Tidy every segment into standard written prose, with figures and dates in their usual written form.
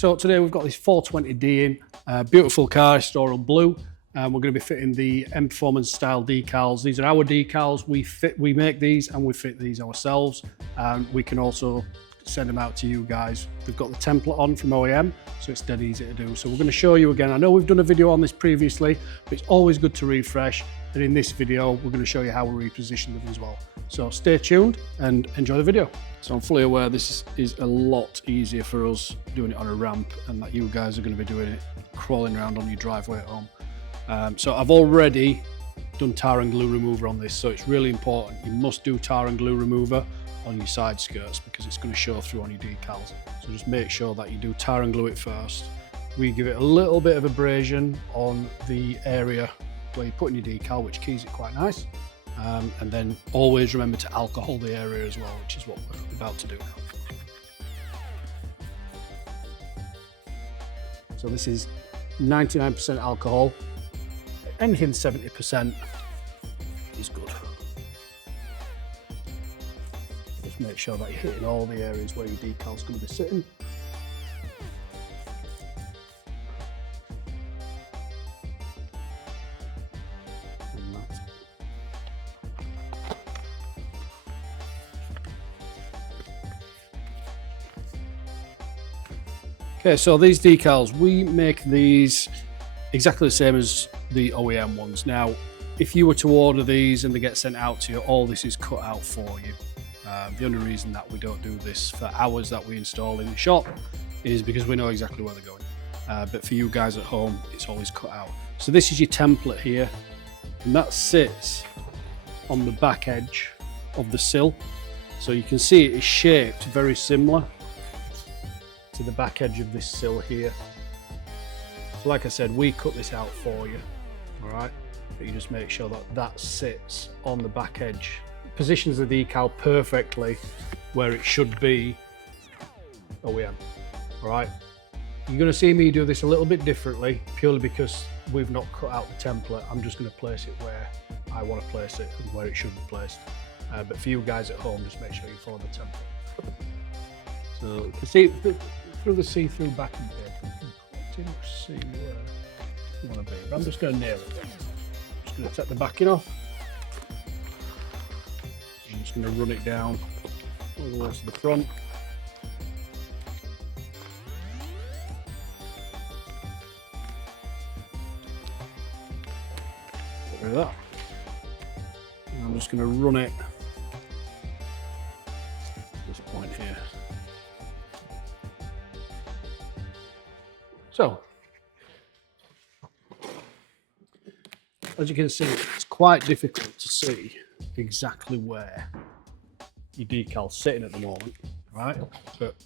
So today we've got this 420D in, beautiful car, Storal Blue. We're going to be fitting the M Performance style decals. These are our decals. We make these and we fit these ourselves. We can also send them out to you guys. We've got the template on from OEM, so it's dead easy to do. So we're going to show you again. I know we've done a video on this previously, but it's always good to refresh. And in this video, we're going to show you how we reposition them as well. So stay tuned and enjoy the video. So I'm fully aware this is a lot easier for us doing it on a ramp, and that you guys are going to be doing it crawling around on your driveway at home. So I've already done tar and glue remover on this, so it's really important. You must do tar and glue remover on your side skirts because it's going to show through on your decals. So just make sure that you do tar and glue it first. We give it a little bit of abrasion on the area where you put in your decal, which keys it quite nice. And then always remember to alcohol the area as well, which is what we're about to do now. So this is 99% alcohol. Anything 70% is good. Just make sure that you're hitting all the areas where your decal's going to be sitting. Okay, so these decals, we make these exactly the same as the OEM ones. Now, if you were to order these and they get sent out to you, all this is cut out for you. The only reason that we don't do this for ours that we install in the shop is because we know exactly where they're going. But for you guys at home, it's always cut out. So this is your template here, and that sits on the back edge of the sill. So you can see it is shaped very similar to the back edge of this sill here. So like I said, we cut this out for you, all right? But you just make sure that that sits on the back edge. It positions the decal perfectly where it should be OEM, all right? You're gonna see me do this a little bit differently, purely because we've not cut out the template. I'm just gonna place it where I wanna place it and where it should be placed. But for you guys at home, just make sure you follow the template. So you can see through the see-through backing bit, pretty much see where you want to be. But I'm just going to nail it. I'm just going to take the backing off. I'm just going to run it down all the way to the front. Get rid of that. And I'm just going to run it at this point here. So, as you can see, it's quite difficult to see exactly where your decal's sitting at the moment, right? But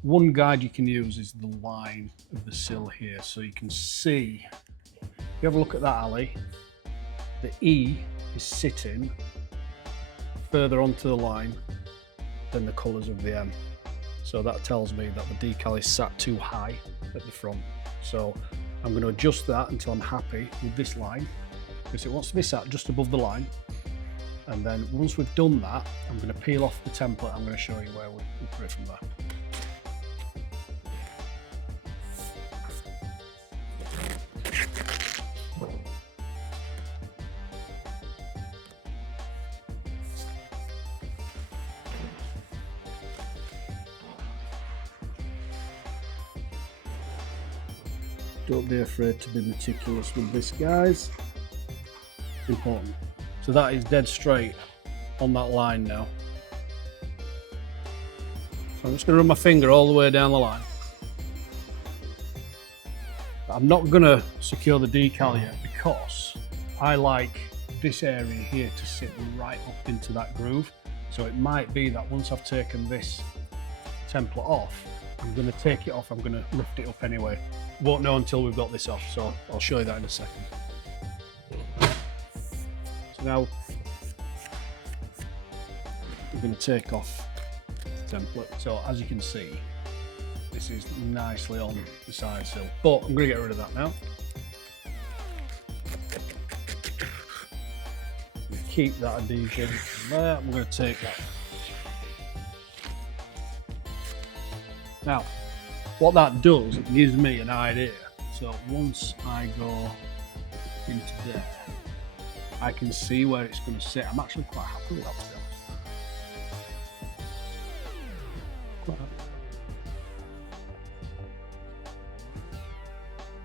one guide you can use is the line of the sill here. So you can see, if you have a look at that alley, the E is sitting further onto the line than the colours of the M. So that tells me that the decal is sat too high at the front. So I'm going to adjust that until I'm happy with this line, because it wants to be sat just above the line. And then once we've done that, I'm going to peel off the template. I'm going to show you where we put it from there. Don't be afraid to be meticulous with this, guys. It's important. So that is dead straight on that line now. So I'm just going to run my finger all the way down the line. I'm not going to secure the decal yet because I like this area here to sit right up into that groove. So it might be that once I've taken this template off, I'm going to take it off, I'm going to lift it up anyway. Won't know until we've got this off, so I'll show you that in a second. So now we're going to take off the template. So as you can see, this is nicely on the side sill, but I'm going to get rid of that now. Keep that adhesion there. I'm going to take that. Now, what that does, it gives me an idea. So once I go into there, I can see where it's going to sit. I'm actually quite happy with that, to be honest. Quite happy.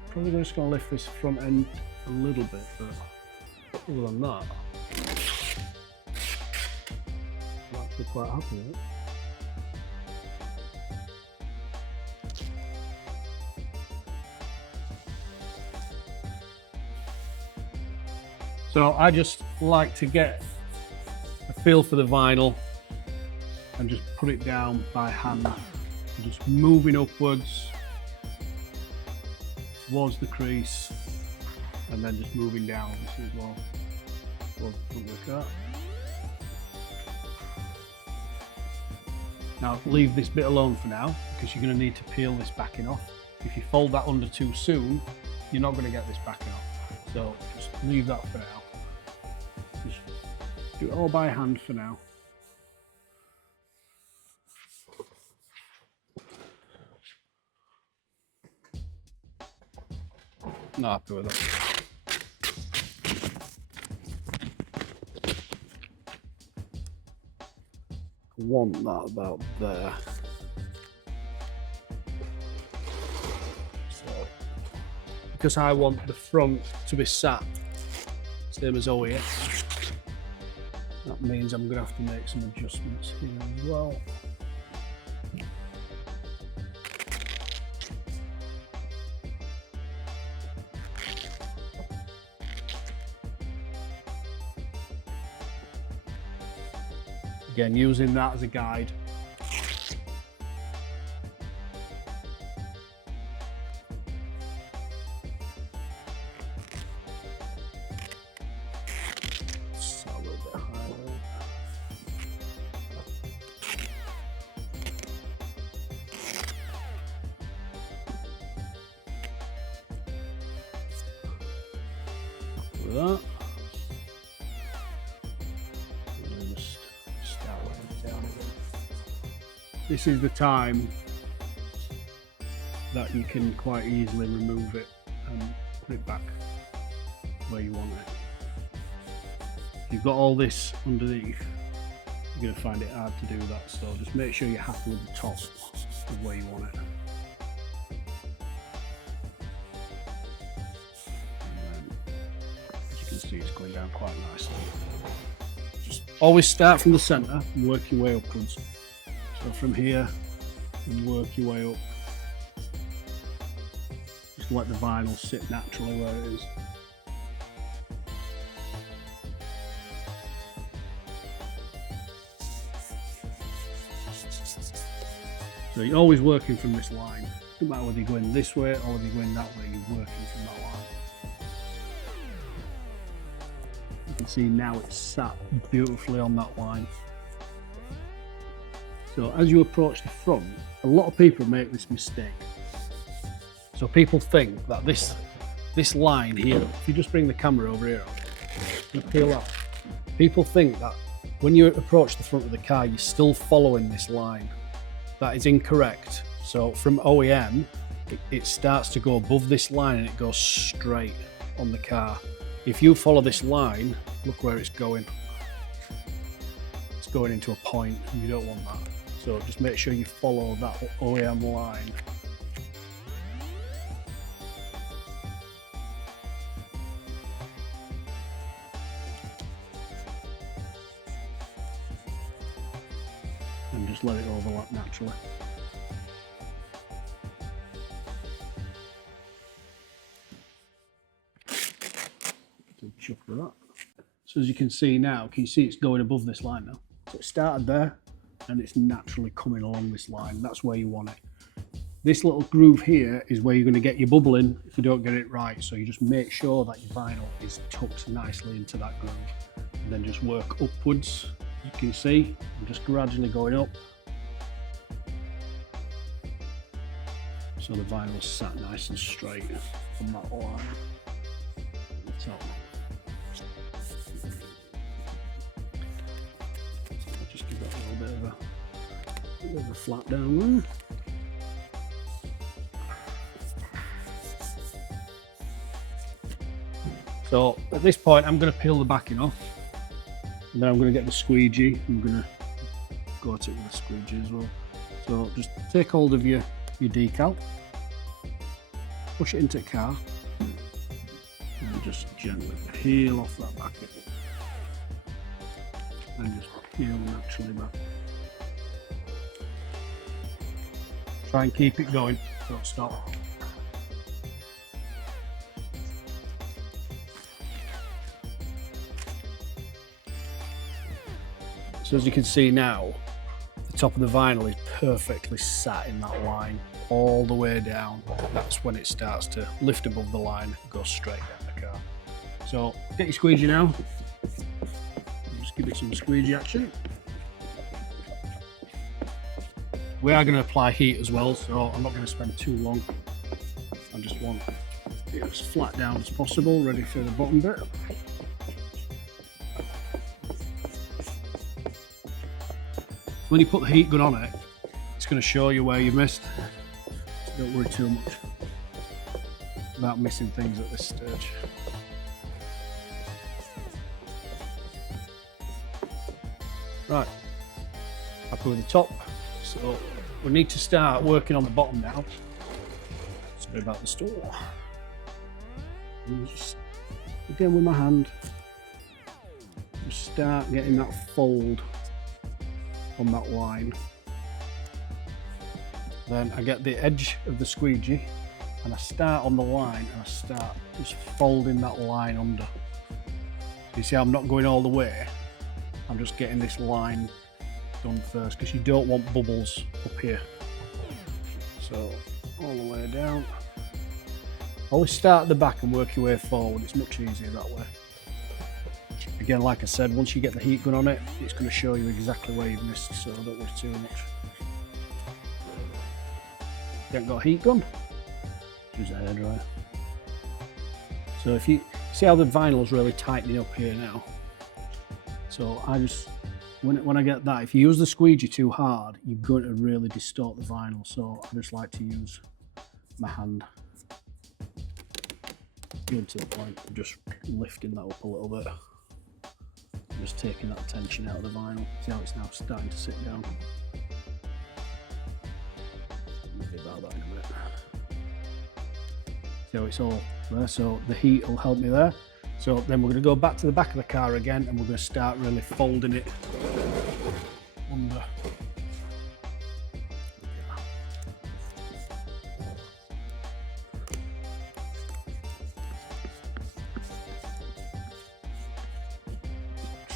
Probably just going to lift this front end a little bit, but other than that, I'm actually quite happy with it. So I just like to get a feel for the vinyl and just put it down by hand, just moving upwards towards the crease and then just moving down obviously as well. Like that. Now leave this bit alone for now because you're going to need to peel this backing off. If you fold that under too soon, you're not going to get this backing off. So just leave that for now. Just do it all by hand for now. Not happy with that. I want that about there. So, because I want the front to be sat same as OEM, that means I'm going to have to make some adjustments here as well. Again, using that as a guide. So a little bit higher. With that. This is the time that you can quite easily remove it and put it back where you want it. If you've got all this underneath, you're going to find it hard to do that, so just make sure you're happy with the top of where you want it. And then, as you can see, it's going down quite nicely. Just always start from the centre and work your way upwards. So from here, and work your way up. Just let the vinyl sit naturally where it is. So you're always working from this line. No matter whether you're going this way or whether you're going that way, you're working from that line. You can see now it's sat beautifully on that line. So as you approach the front, a lot of people make this mistake. So people think that this line here, if you just bring the camera over here, you peel up. People think that when you approach the front of the car, you're still following this line. That is incorrect. So from OEM, it starts to go above this line and it goes straight on the car. If you follow this line, look where it's going. It's going into a point and you don't want that. So just make sure you follow that OEM line. And just let it overlap naturally. So chuck with that. So as you can see now, can you see it's going above this line now? So it started there and it's naturally coming along this line. That's where you want it. This little groove here is where you're going to get your bubbling if you don't get it right. So you just make sure that your vinyl is tucked nicely into that groove and then just work upwards. You can see I'm just gradually going up. So the vinyl's sat nice and straight on that line at the top. I'll just give that a little bit of a flat down there. So at this point, I'm going to peel the backing off, and then I'm going to get the squeegee. I'm going to go at it with the squeegee as well. So just take hold of your decal, push it into the car, and just gently peel off that backing, and just peel naturally back. Try and keep it going, don't stop. So as you can see now, the top of the vinyl is perfectly sat in that line all the way down. That's when it starts to lift above the line and go straight down the car. So get your squeegee now. Just give it some squeegee action. We are going to apply heat as well, so I'm not going to spend too long. I just want it as flat down as possible, ready for the bottom bit. When you put the heat gun on it, it's going to show you where you missed. So don't worry too much about missing things at this stage. Right, happy with the top. So we need to start working on the bottom now. Sorry about the store. And just again with my hand, just start getting that fold on that line. Then I get the edge of the squeegee and I start on the line and I start just folding that line under. So you see I'm not going all the way, I'm just getting this line done first because you don't want bubbles up here. So all the way down. Always start at the back and work your way forward, it's much easier that way. Again, like I said, once you get the heat gun on it, it's going to show you exactly where you've missed, so don't worry too much. If you haven't got a heat gun, use a hairdryer. So if you see how the vinyl is really tightening up here now, so I just, when I get that, if you use the squeegee too hard, you're going to really distort the vinyl, so I just like to use my hand. Even to the point of just lifting that up a little bit. Just taking that tension out of the vinyl. See how it's now starting to sit down. Maybe about that in a minute. See how it's all there, so the heat will help me there. So then we're going to go back to the back of the car again and we're going to start really folding it under.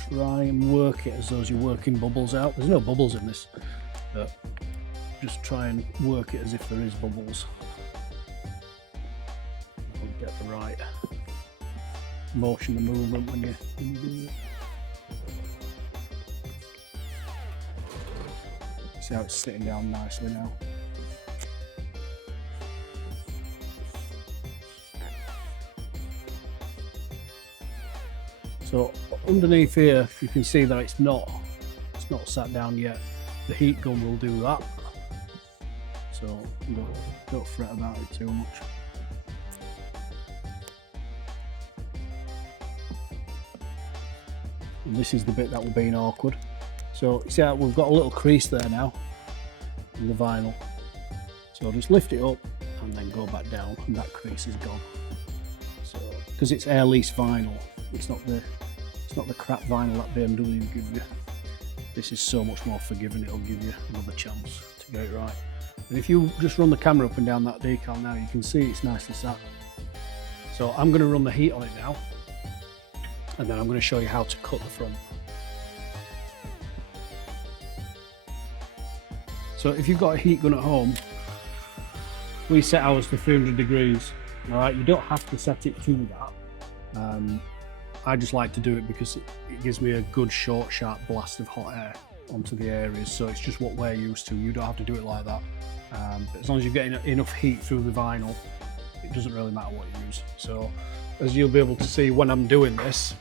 Try and work it as though you're working bubbles out. There's no bubbles in this, but just try and work it as if there is bubbles. You'll get the right motion and movement when you do it. See how it's sitting down nicely now. So underneath here, you can see that it's not sat down yet. The heat gun will do that. So don't fret about it too much. And this is the bit that will be awkward. So you see how we've got a little crease there now in the vinyl. So just lift it up and then go back down, and that crease is gone. So because it's air lease vinyl, it's not the crap vinyl that BMW give you. This is so much more forgiving, it'll give you another chance to get it right. And if you just run the camera up and down that decal now, you can see it's nicely sat. So I'm going to run the heat on it now, and then I'm going to show you how to cut the front. So if you've got a heat gun at home, we set ours for 300 degrees. All right, you don't have to set it to that. I just like to do it because it gives me a good short, sharp blast of hot air onto the areas. So it's just what we're used to. You don't have to do it like that. But as long as you're getting enough heat through the vinyl, it doesn't really matter what you use. So as you'll be able to see when I'm doing this,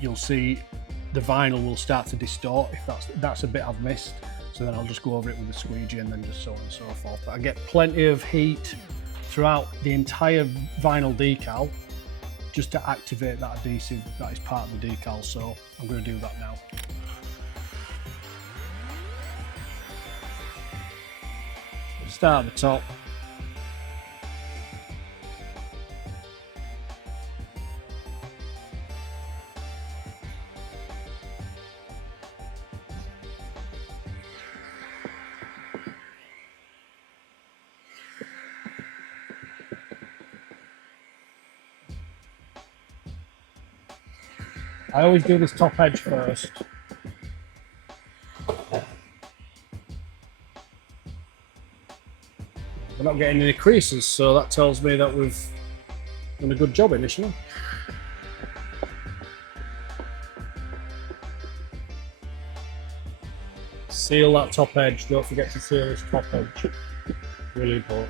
you'll see the vinyl will start to distort if that's a bit I've missed. So then I'll just go over it with the squeegee and then just so on and so forth. But I get plenty of heat throughout the entire vinyl decal. just to activate that adhesive that is part of the decal, so I'm going to do that now. Start at the top. I always do this top edge first. We're not getting any creases, so that tells me that we've done a good job initially. Seal that top edge, don't forget to seal this top edge. Really important.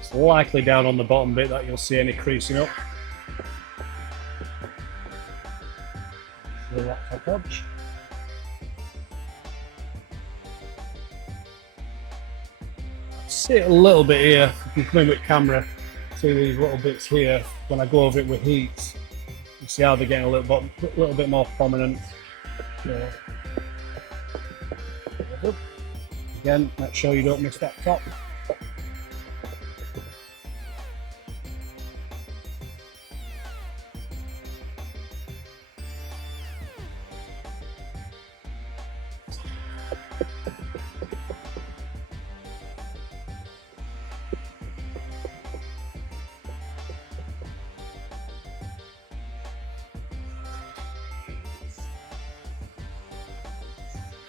It's likely down on the bottom bit that you'll see any creasing up. Seal that top edge. See it a little bit here, if you come in with camera, see these little bits here, when I go over it with heat, you see how they're getting a little bit more prominent. So, again, make sure you don't miss that top.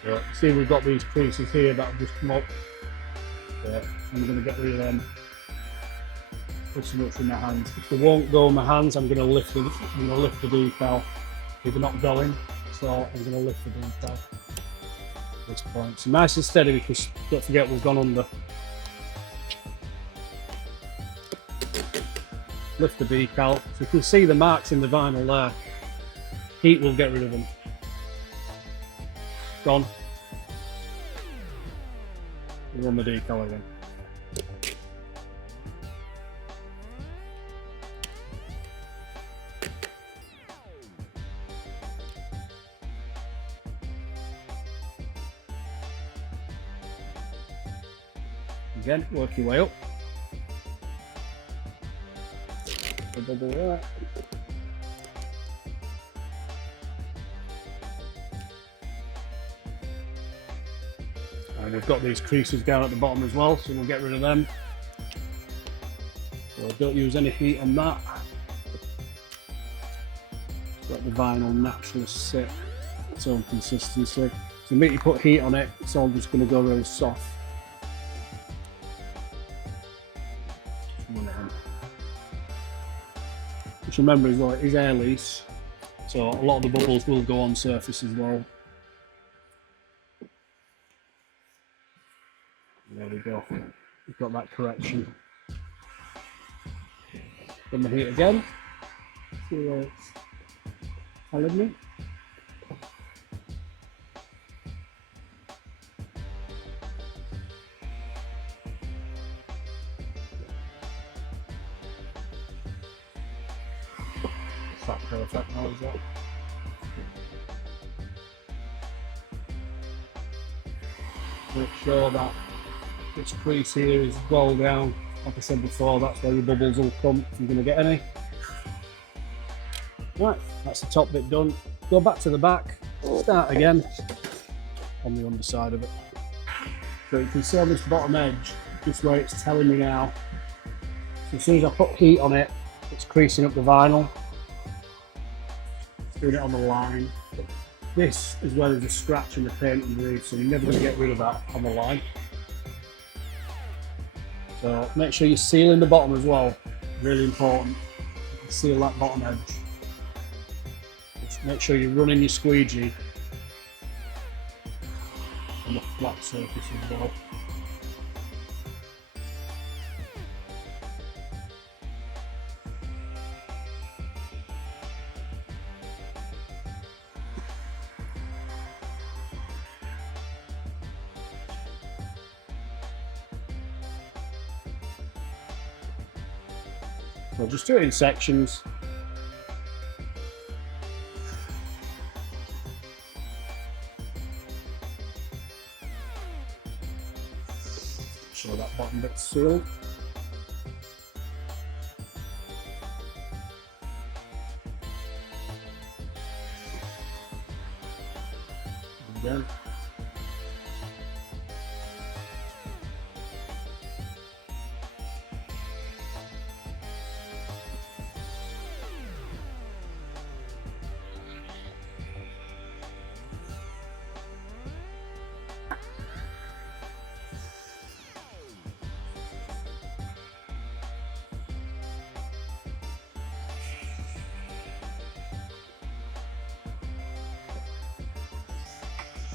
So, see, we've got these creases here that have just come up. So I'm going to get rid of them. Put so much in my hands. If they won't go in my hands, I'm going to lift the decal. If they're not going, so I'm going to lift the decal at this point. So nice and steady, because don't forget we've gone under. Lift the decal. So you can see the marks in the vinyl there. Heat will get rid of them. Gone. Run the decal again. Again, work your way up. Double that. And we've got these creases down at the bottom as well, so we'll get rid of them. So don't use any heat on that. Let the vinyl naturally sit its own consistency. So the minute you put heat on it, it's all just going to go really soft. Just remember as well, it is air lease, so a lot of the bubbles will go on surface as well. There we go, we've got that correction. Put the heat again, see where it's telling me. Is that perfect now, is that? Make sure that this crease here is well down. Like I said before, that's where your bubbles will come if you're going to get any. Right, that's the top bit done. Go back to the back, start again on the underside of it. So you can see on this bottom edge, just where it's telling me now. So as soon as I put heat on it, it's creasing up the vinyl. It's doing it on the line. But this is where there's a scratch in the paint underneath, so you're never going to get rid of that on the line. So make sure you're sealing the bottom as well, really important. Seal that bottom edge. Just make sure you're running your squeegee on the flat surface as well. So just do it in sections. So that bottom bit's sealed. Again.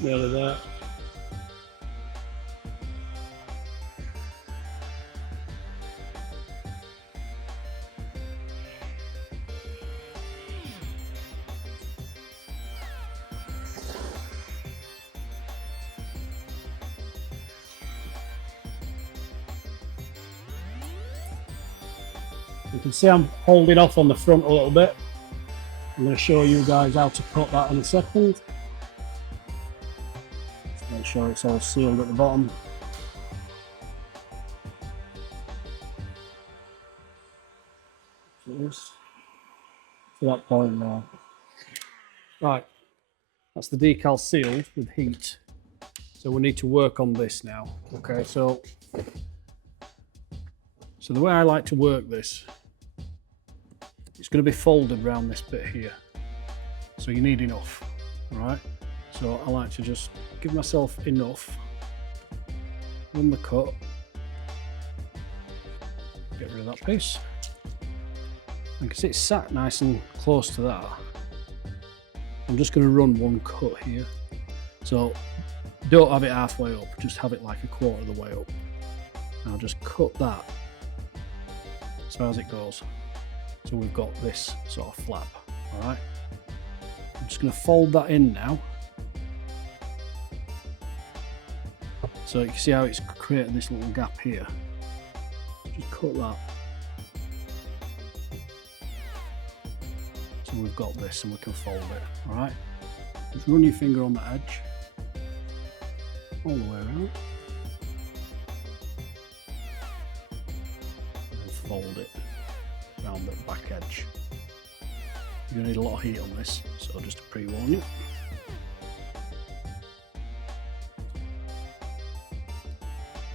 Nearly there. You can see I'm holding off on the front a little bit. I'm going to show you guys how to cut that in a second. Just make sure it's all sealed at the bottom. To that point there. Right, that's the decal sealed with heat. So we need to work on this now. Okay, so the way I like to work this, it's going to be folded around this bit here. So you need enough, all right? So I like to just give myself enough, run the cut, get rid of that piece. And because it's sat nice and close to that, I'm just going to run one cut here. So don't have it halfway up, just have it like a quarter of the way up. And I'll just cut that as far as it goes. So we've got this sort of flap, all right? I'm just going to fold that in now. So you can see how it's created this little gap here. Just cut that. So we've got this and we can fold it, all right? Just run your finger on the edge, all the way around. And fold it around the back edge. You're going to need a lot of heat on this, so just to pre-warn you.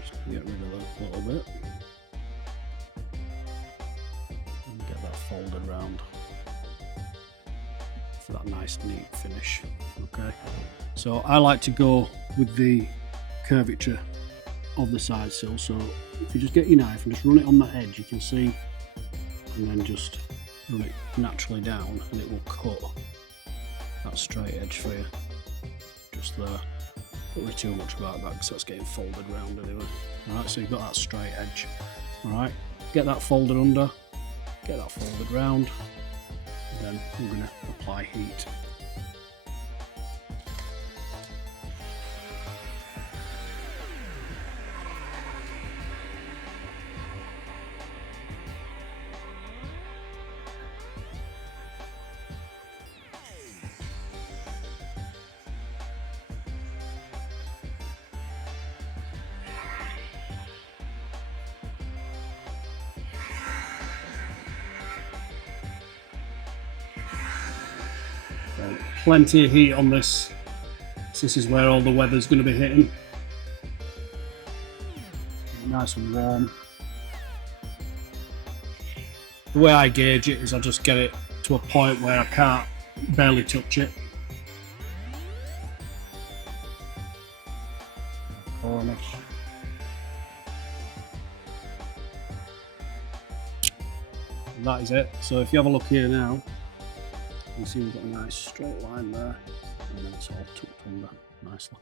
Just get rid of that a little bit. And get that folded round for that nice neat finish. Okay, so I like to go with the curvature of the side sill. So if you just get your knife and just run it on that edge, you can see, and then just run it naturally down and it will cut that straight edge for you, just there. Don't worry too much about that because that's getting folded round anyway. Alright, so you've got that straight edge. Alright, get that folded under, get that folded round, and then we're going to apply heat. Plenty of heat on this. So this is where all the weather's going to be hitting. Nice and warm. The way I gauge it is I just get it to a point where I can't barely touch it. Corner. And that is it. So if you have a look here now, you can see we've got a nice straight line there, and then it's all tucked under nicely.